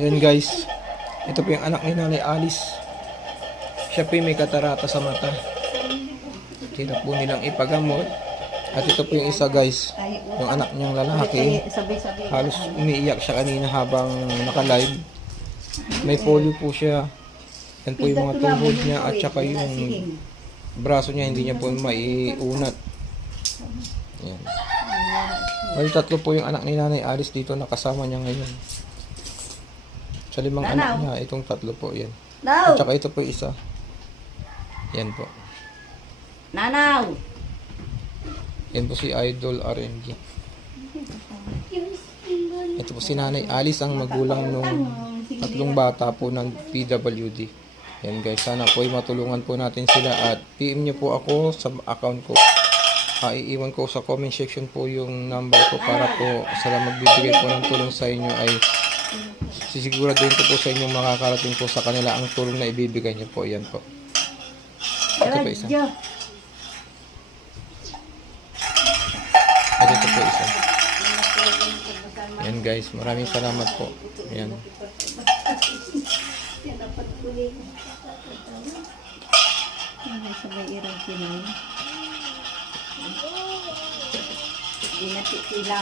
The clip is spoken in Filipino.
Ayan guys. Ito po yung anak ni Nanay Alice. Siya po yung may katarata sa mata. Sila po nilang ipagamot. At ito po yung isa guys. Yung anak niyang lalaki. Halos umiiyak siya kanina habang naka-live. May polio po siya. Yan po yung mga tuhod niya at saka yung braso niya hindi niya po maiunat. Yan. Bali tatlo po yung anak ni Nanay Alice dito nakasama niya ngayon. Sa limang anak niya, itong tatlo po yan. Now! At saka ito po isa. Yan po. Nanaw! Yan po si Idol RMG. Ito po si Nanay Alice ang magulang nung tatlong bata po ng PWD. Yan guys, sana po ay matulungan po natin sila at PM nyo po ako sa account ko. Ah, iiwan ko sa comment section po yung number ko para po sa magbibigay po ng tulong sa inyo ay sisiguraduhin ko po sa inyo makakarating po sa kanila ang tulong na ibibigay nyo po. Yan po. Ito po isa. Radyo. Ito po isa. Yan guys, maraming salamat po. Yan. Sabay na yun. Hindi na.